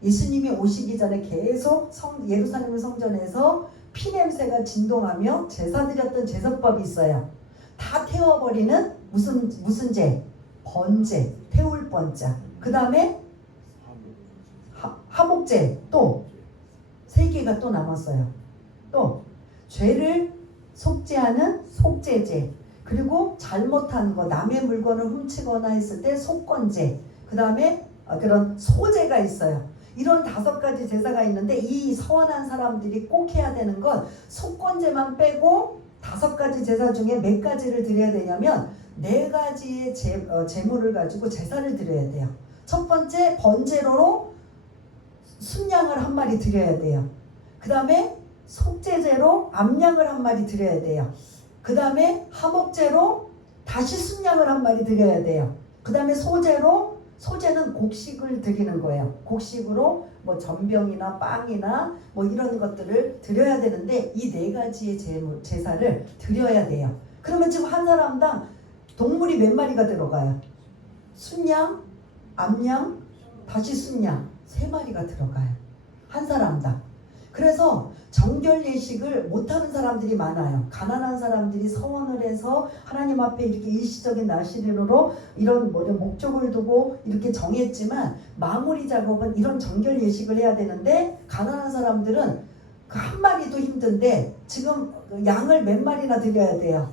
예수님이 오시기 전에 계속 예루살렘 성전에서 피냄새가 진동하며 제사 드렸던 제사법이 있어요. 다 태워버리는 무슨 죄? 번제, 태울 번자. 그 다음에 하목제 또 3개가 또 남았어요. 또 죄를 속죄하는 속죄제, 그리고 잘못한 거 남의 물건을 훔치거나 했을 때 속건제, 그 다음에 그런 소제가 있어요. 이런 5가지 제사가 있는데 이 서원한 사람들이 꼭 해야 되는 건 속건제만 빼고 5가지 제사 중에 몇 가지를 드려야 되냐면 4가지의 제물을 가지고 제사를 드려야 돼요. 첫 번째 번제로 순양을 1마리 드려야 돼요. 그 다음에 속죄제로 암양을 1마리 드려야 돼요. 그 다음에 하목제로 다시 순양을 1마리 드려야 돼요. 그 다음에 소제는 곡식을 드리는 거예요. 곡식으로 뭐 전병이나 빵이나 뭐 이런 것들을 드려야 되는데 이 4가지의 제사를 드려야 돼요. 그러면 지금 한 사람당 동물이 몇 마리가 들어가요? 순양, 암양, 다시 순양 3마리가 들어가요. 한 사람당. 그래서 정결 예식을 못하는 사람들이 많아요. 가난한 사람들이 서원을 해서 하나님 앞에 이렇게 일시적인 나시린으로 이런 목적을 두고 이렇게 정했지만 마무리 작업은 이런 정결 예식을 해야 되는데 가난한 사람들은 그 1마리도 힘든데 지금 양을 몇 마리나 드려야 돼요?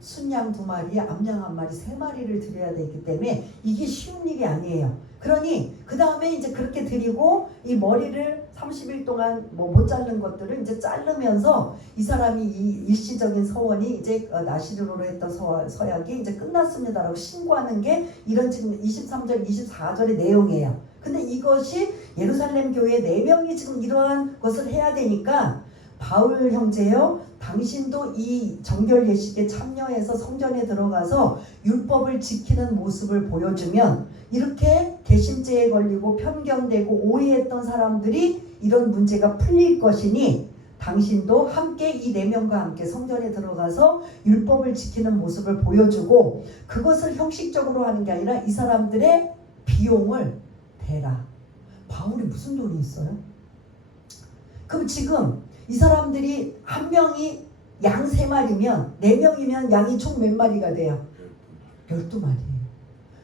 순양 2마리, 암양 1마리, 3마리를 드려야 되기 때문에 이게 쉬운 일이 아니에요. 그러니 그 다음에 이제 그렇게 드리고 이 머리를 30일 동안 못 자른 것들을 이제 자르면서 이 사람이 이 일시적인 서원이 이제 나시린으로 했던 서약이 이제 끝났습니다라고 신고하는 게 이런 지금 23절, 24절의 내용이에요. 근데 이것이 예루살렘 교회 4명이 지금 이러한 것을 해야 되니까 바울 형제요, 당신도 이 정결 예식에 참여해서 성전에 들어가서 율법을 지키는 모습을 보여주면 이렇게 개심죄에 걸리고 편견되고 오해했던 사람들이 이런 문제가 풀릴 것이니 당신도 함께 이 4명과 함께 성전에 들어가서 율법을 지키는 모습을 보여주고 그것을 형식적으로 하는 게 아니라 이 사람들의 비용을 대라. 바울이 무슨 돈이 있어요? 그럼 지금 이 사람들이 한 명이 양 3마리면 4명이면 양이 총 몇 마리가 돼요? 12마리예요.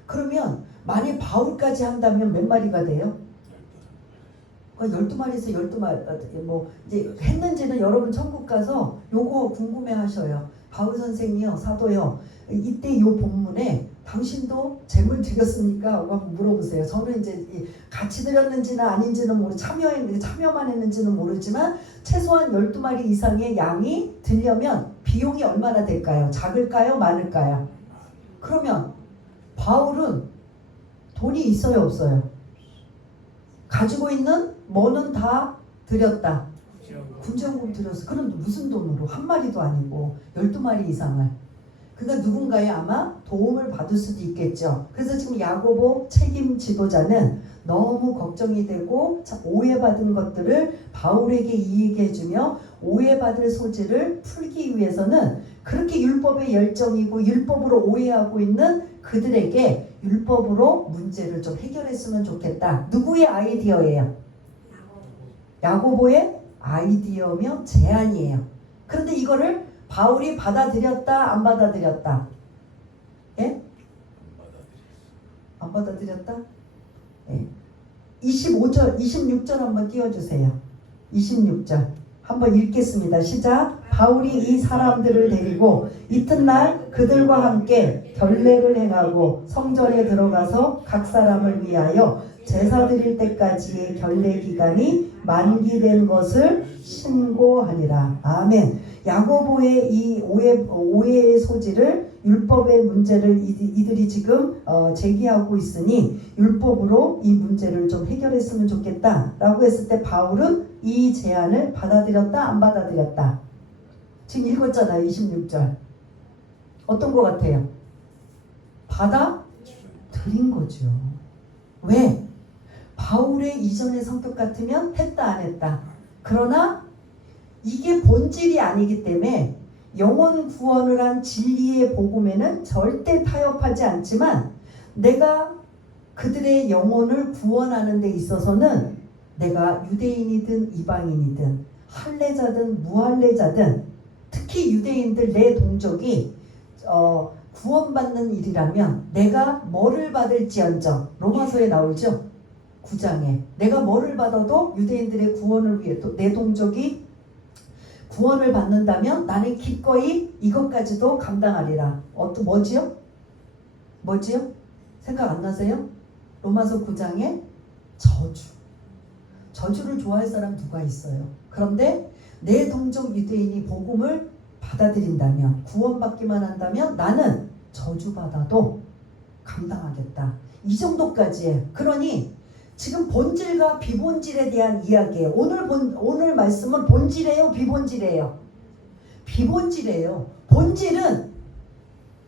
그러면 만약 바울까지 한다면 몇 마리가 돼요? 12마리에서 12마리 뭐 이제 했는지는 여러분 천국 가서 요거 궁금해 하셔요. 바울 선생이요, 사도요, 이때 요 본문에 당신도 제물 드렸습니까? 하고 한번 물어보세요. 저는 이제 같이 드렸는지는 아닌지는 참여만 했는지는 모르지만 최소한 12마리 이상의 양이 들려면 비용이 얼마나 될까요? 작을까요? 많을까요? 그러면 바울은 돈이 있어요? 없어요? 가지고 있는 뭐는 다 드렸다. 군제연금 들여서 그럼 무슨 돈으로 한 마리도 아니고 12마리 이상을 그러니까 누군가의 아마 도움을 받을 수도 있겠죠. 그래서 지금 야고보 책임 지도자는 너무 걱정이 되고 오해받은 것들을 바울에게 이야기해주며 오해받을 소지를 풀기 위해서는 그렇게 율법의 열정이고 율법으로 오해하고 있는 그들에게 율법으로 문제를 좀 해결했으면 좋겠다. 누구의 아이디어예요? 야고보의 아이디어며 제안이에요. 그런데 이거를 바울이 받아들였다 안 받아들였다? 예? 안 받아들였다? 예. 25절 26절 한번 띄워주세요. 26절 한번 읽겠습니다. 시작. 바울이 이 사람들을 데리고 이튿날 그들과 함께 결례를 행하고 성전에 들어가서 각 사람을 위하여 제사 드릴 때까지의 결례 기간이 만기된 것을 신고하니라. 아멘. 야고보의 이 오해의 소지를 율법의 문제를 이들이 지금 제기하고 있으니 율법으로 이 문제를 좀 해결했으면 좋겠다라고 했을 때 바울은 이 제안을 받아들였다 안 받아들였다? 지금 읽었잖아요. 26절. 어떤 것 같아요? 받아들인 거죠. 왜? 바울의 이전의 성격 같으면 했다 안 했다. 그러나 이게 본질이 아니기 때문에 영혼 구원을 한 진리의 복음에는 절대 타협하지 않지만 내가 그들의 영혼을 구원하는 데 있어서는 내가 유대인이든 이방인이든 할례자든 무할례자든 특히 유대인들 내 동족이 구원받는 일이라면 내가 뭐를 받을지언정 로마서에 나오죠. 9장에 내가 뭐를 받아도 유대인들의 구원을 위해 또 내 동족이 구원을 받는다면 나는 기꺼이 이것까지도 감당하리라. 뭐지요? 뭐지요? 생각 안 나세요? 로마서 9장에 저주. 저주를 좋아할 사람 누가 있어요? 그런데 내 동족 유대인이 복음을 받아들인다면 구원받기만 한다면 나는 저주받아도 감당하겠다. 이 정도까지예요. 그러니 지금 본질과 비본질에 대한 이야기예요. 오늘 말씀은 본질이에요, 비본질이에요? 비본질이에요. 본질은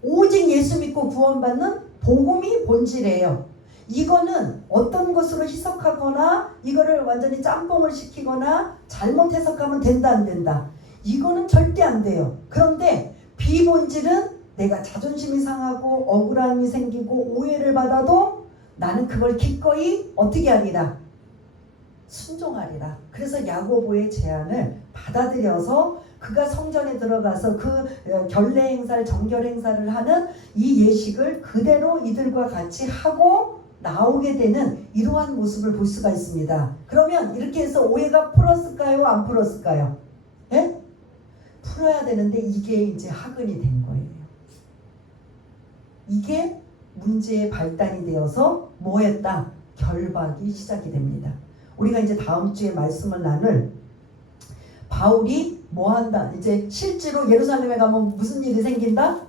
오직 예수 믿고 구원받는 복음이 본질이에요. 이거는 어떤 것으로 해석하거나 이거를 완전히 짬뽕을 시키거나 잘못 해석하면 된다 안 된다. 이거는 절대 안 돼요. 그런데 비본질은 내가 자존심이 상하고 억울함이 생기고 오해를 받아도 나는 그걸 기꺼이 어떻게 하리라? 순종하리라. 그래서 야고보의 제안을 받아들여서 그가 성전에 들어가서 그 결례 행사를 정결 행사를 하는 이 예식을 그대로 이들과 같이 하고 나오게 되는 이러한 모습을 볼 수가 있습니다. 그러면 이렇게 해서 오해가 풀었을까요? 안 풀었을까요? 예? 풀어야 되는데 이게 이제 하근이 된 거예요. 이게 문제의 발단이 되어서 뭐 했다? 결박이 시작이 됩니다. 우리가 이제 다음 주에 말씀을 나눌 바울이 뭐 한다? 이제 실제로 예루살렘에 가면 무슨 일이 생긴다?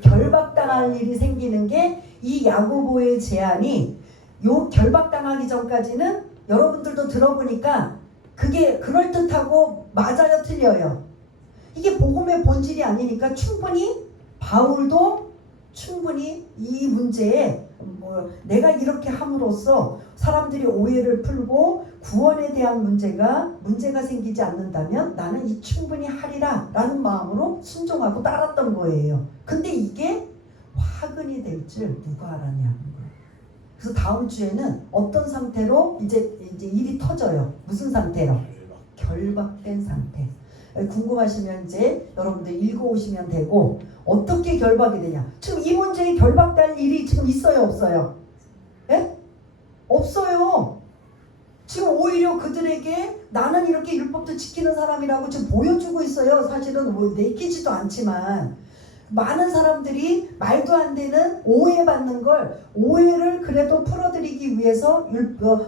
결박당할 일이 생기는 게 이 야고보의 제안이 요 결박당하기 전까지는 여러분들도 들어보니까 그게 그럴듯하고 맞아요, 틀려요? 이게 복음의 본질이 아니니까 바울도 충분히 이 문제에 내가 이렇게 함으로써 사람들이 오해를 풀고 구원에 대한 문제가 생기지 않는다면 나는 이 충분히 하리라 라는 마음으로 순종하고 따랐던 거예요. 근데 이게 화근이 될 줄 누가 알았냐는 거예요. 그래서 다음 주에는 어떤 상태로 이제 일이 터져요. 무슨 상태요? 결박된 상태. 궁금하시면 이제 여러분들 읽어오시면 되고 어떻게 결박이 되냐. 지금 이 문제에 결박될 일이 지금 있어요, 없어요? 예? 없어요. 지금 오히려 그들에게 나는 이렇게 율법도 지키는 사람이라고 지금 보여주고 있어요. 사실은 내키지도 않지만 많은 사람들이 말도 안 되는 오해받는 걸 오해를 그래도 풀어드리기 위해서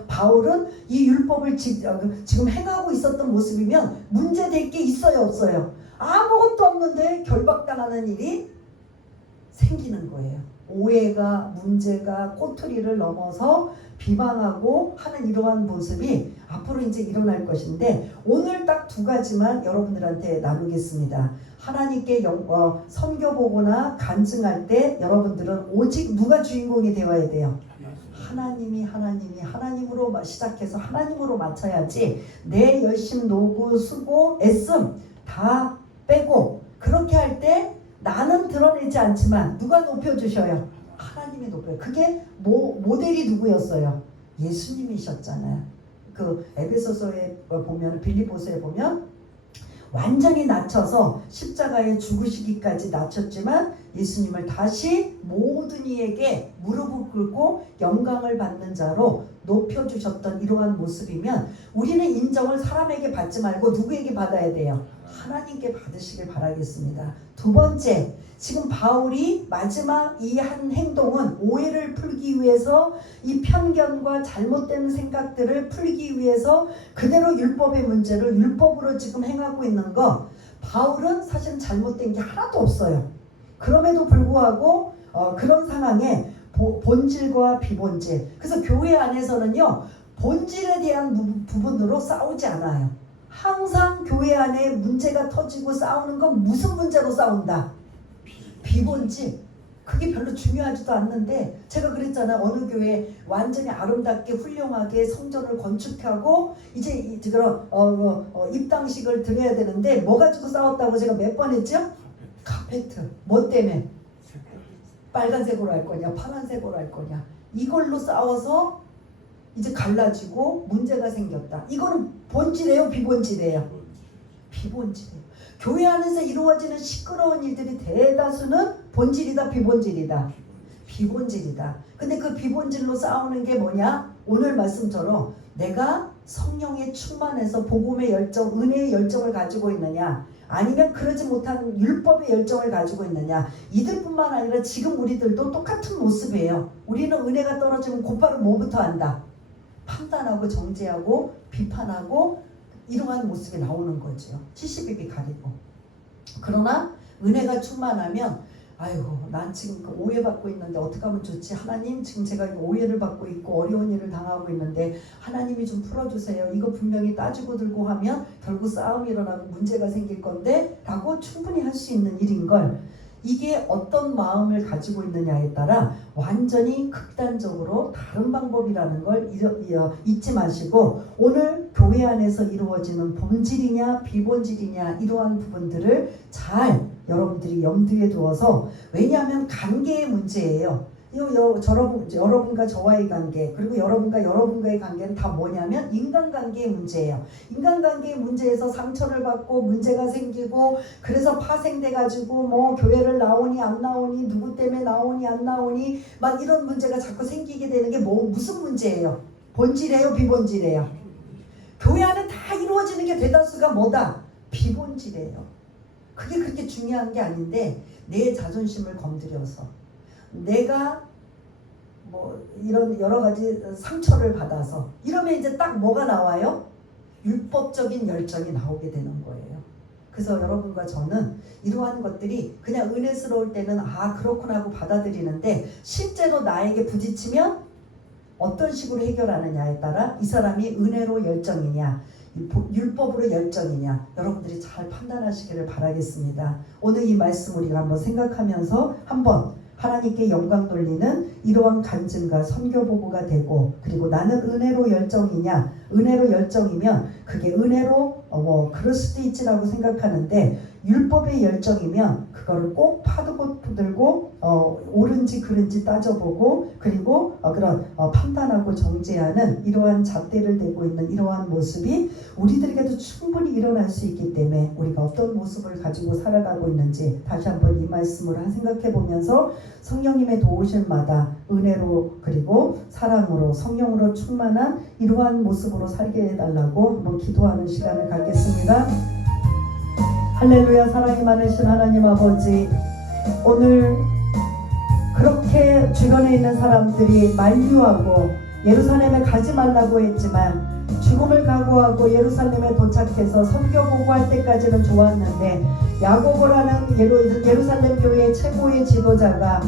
바울은 이 율법을 지금 행하고 있었던 모습이면 문제될 게 있어요, 없어요? 아무것도 없는데 결박당하는 일이 생기는 거예요. 오해가 문제가 꼬투리를 넘어서 비방하고 하는 이러한 모습이 앞으로 이제 일어날 것인데 오늘 딱 두 가지만 여러분들한테 나누겠습니다. 하나님께 선교보거나 간증할 때 여러분들은 오직 누가 주인공이 되어야 돼요? 하나님으로 시작해서 하나님으로 마쳐야지 내 열심, 노고, 수고, 애씀 다 빼고 그렇게 할 때 나는 드러내지 않지만 누가 높여주셔요? 하나님이 높여요. 그게 모델이 누구였어요? 예수님이셨잖아요. 그 에베소서에 보면 빌립보서에 보면 완전히 낮춰서 십자가에 죽으시기까지 낮췄지만 예수님을 다시 모든 이에게 무릎을 꿇고 영광을 받는 자로 높여주셨던 이러한 모습이면 우리는 인정을 사람에게 받지 말고 누구에게 받아야 돼요? 하나님께 받으시길 바라겠습니다. 두 번째, 지금 바울이 마지막 이 한 행동은 오해를 풀기 위해서 이 편견과 잘못된 생각들을 풀기 위해서 그대로 율법의 문제를 율법으로 지금 행하고 있는 거, 바울은 사실 잘못된 게 하나도 없어요. 그럼에도 불구하고 그런 상황에 본질과 비본질, 그래서 교회 안에서는요 본질에 대한 부분으로 싸우지 않아요. 항상 교회 안에 문제가 터지고 싸우는 건 무슨 문제로 싸운다? 비본질. 그게 별로 중요하지도 않는데 제가 그랬잖아. 어느 교회 완전히 아름답게 훌륭하게 성전을 건축하고 이제 그런 입당식을 드려야 되는데 뭐 가지고 싸웠다고 제가 몇 번 했죠? 카페트. 뭐 때문에? 빨간색으로 할 거냐 파란색으로 할 거냐 이걸로 싸워서 이제 갈라지고 문제가 생겼다. 이거는 본질이에요 비본질이에요? 비본질이에요. 교회 안에서 이루어지는 시끄러운 일들이 대다수는 본질이다 비본질이다? 비본질이다. 근데 그 비본질로 싸우는 게 뭐냐? 오늘 말씀처럼 내가 성령에 충만해서 복음의 열정, 은혜의 열정을 가지고 있느냐, 아니면 그러지 못한 율법의 열정을 가지고 있느냐. 이들뿐만 아니라 지금 우리들도 똑같은 모습이에요. 우리는 은혜가 떨어지면 곧바로 뭐부터 한다? 판단하고 정죄하고 비판하고 이러한 모습이 나오는 거죠. 70입이 가리고. 그러나 은혜가 충만하면 아이고 난 지금 오해받고 있는데 어떻게 하면 좋지? 하나님 지금 제가 오해를 받고 있고 어려운 일을 당하고 있는데 하나님이 좀 풀어주세요. 이거 분명히 따지고 들고 하면 결국 싸움이 일어나고 문제가 생길 건데 라고 충분히 할 수 있는 일인 걸, 이게 어떤 마음을 가지고 있느냐에 따라 완전히 극단적으로 다른 방법이라는 걸 잊지 마시고 오늘 교회 안에서 이루어지는 본질이냐 비본질이냐 이러한 부분들을 잘 여러분들이 염두에 두어서, 왜냐하면 관계의 문제예요. 여러분과 저와의 관계, 그리고 여러분과의 관계는 다 뭐냐면 인간관계의 문제예요. 인간관계의 문제에서 상처를 받고 문제가 생기고 그래서 파생돼 가지고 뭐 교회를 나오니 안 나오니 누구 때문에 나오니 안 나오니 막 이런 문제가 자꾸 생기게 되는 게 무슨 문제예요? 본질이에요 비본질이에요? 교회 안에 다 이루어지는 게 대다수가 뭐다? 비본질이에요. 그게 그렇게 중요한 게 아닌데 내 자존심을 건드려서 내가 뭐 이런 여러 가지 상처를 받아서 이러면 이제 딱 뭐가 나와요? 율법적인 열정이 나오게 되는 거예요. 그래서 여러분과 저는 이러한 것들이 그냥 은혜스러울 때는 아 그렇구나 하고 받아들이는데 실제로 나에게 부딪히면 어떤 식으로 해결하느냐에 따라 이 사람이 은혜로 열정이냐 율법으로 열정이냐 여러분들이 잘 판단하시기를 바라겠습니다. 오늘 이 말씀 우리가 한번 생각하면서 한번 하나님께 영광 돌리는 이러한 간증과 선교보고가 되고, 그리고 나는 은혜로 열정이냐, 은혜로 열정이면 그게 은혜로 그럴 수도 있지라고 생각하는데 율법의 열정이면 그거를 꼭 파두고 들고 옳은지 그른지 따져보고 그리고 그런 판단하고 정죄하는 이러한 잣대를 대고 있는 이러한 모습이 우리들에게도 충분히 일어날 수 있기 때문에 우리가 어떤 모습을 가지고 살아가고 있는지 다시 한번 이 말씀으로 생각해 보면서 성령님의 도우심마다 은혜로 그리고 사랑으로 성령으로 충만한 이러한 모습으로 살게 해달라고 한번 기도하는 시간을 갖겠습니다. 할렐루야. 사랑이 많으신 하나님 아버지, 오늘 그렇게 주변에 있는 사람들이 만류하고 예루살렘에 가지 말라고 했지만 죽음을 각오하고 예루살렘에 도착해서 선교보고할 때까지는 좋았는데 야고보라는 예루살렘 교회의 최고의 지도자가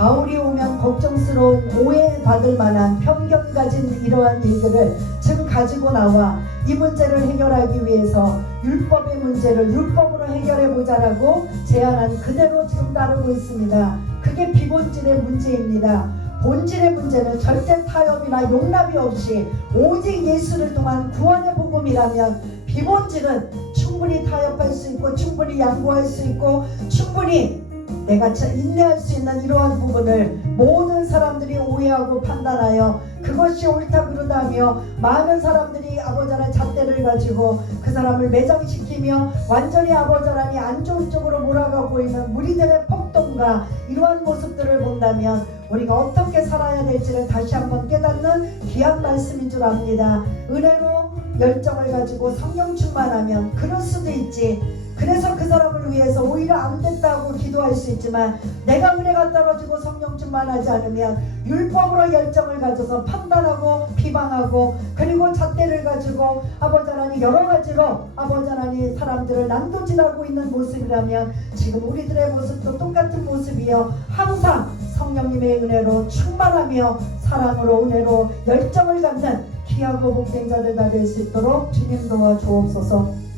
바울이 오면 걱정스러운 오해받을 만한 편견 가진 이러한 일들을 지금 가지고 나와 이 문제를 해결하기 위해서 율법의 문제를 율법으로 해결해 보자라고 제안한 그대로 지금 따르고 있습니다. 그게 비본질의 문제입니다. 본질의 문제는 절대 타협이나 용납이 없이 오직 예수를 통한 구원의 복음이라면 비본질은 충분히 타협할 수 있고 충분히 양보할 수 있고 충분히 내가 인내할 수 있는 이러한 부분을 모든 사람들이 오해하고 판단하여 그것이 옳다 그르다며 많은 사람들이 아버지 하나님 잣대를 가지고 그 사람을 매장시키며 완전히 아버지 하나님 안 좋은 쪽으로 몰아가고 있는 무리들의 폭동과 이러한 모습들을 본다면 우리가 어떻게 살아야 될지를 다시 한번 깨닫는 귀한 말씀인 줄 압니다. 은혜로 열정을 가지고 성령 충만하면 그럴 수도 있지. 그래서 그 사람을 위해서 오히려 안 됐다고 기도할 수 있지만 내가 은혜가 떨어지고 성령 충만하지 않으면 율법으로 열정을 가져서 판단하고 비방하고 그리고 잣대를 가지고 아버지 하나님 여러 가지로 아버지 하나님 사람들을 난도질하고 있는 모습이라면 지금 우리들의 모습도 똑같은 모습이요. 항상 성령님의 은혜로 충만하며 사랑으로 은혜로 열정을 갖는 귀하고 복된 자들 다 될 수 있도록 주님 도와주옵소서.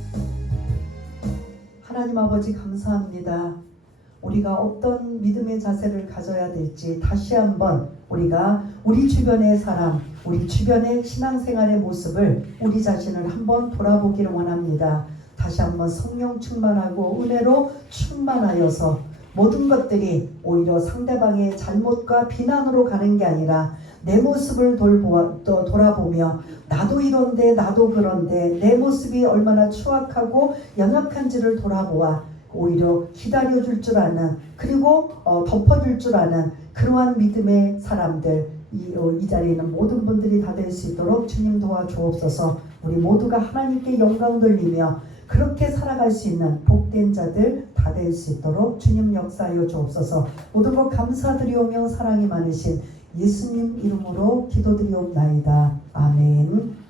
하나님 아버지 감사합니다. 우리가 어떤 믿음의 자세를 가져야 될지 다시 한번 우리가 우리 주변의 사람, 우리 주변의 신앙생활의 모습을 우리 자신을 한번 돌아보기를 원합니다. 다시 한번 성령 충만하고 은혜로 충만하여서 모든 것들이 오히려 상대방의 잘못과 비난으로 가는 게 아니라 내 모습을 돌아보며 나도 이런데 나도 그런데 내 모습이 얼마나 추악하고 연약한지를 돌아보아 오히려 기다려줄 줄 아는 그리고 덮어줄 줄 아는 그러한 믿음의 사람들 이 자리에 있는 모든 분들이 다 될 수 있도록 주님 도와주옵소서. 우리 모두가 하나님께 영광 돌리며 그렇게 살아갈 수 있는 복된 자들 다 될 수 있도록 주님 역사하여 주옵소서. 모든 것 감사드리오며 사랑이 많으신 예수님 이름으로 기도드리옵나이다. 아멘.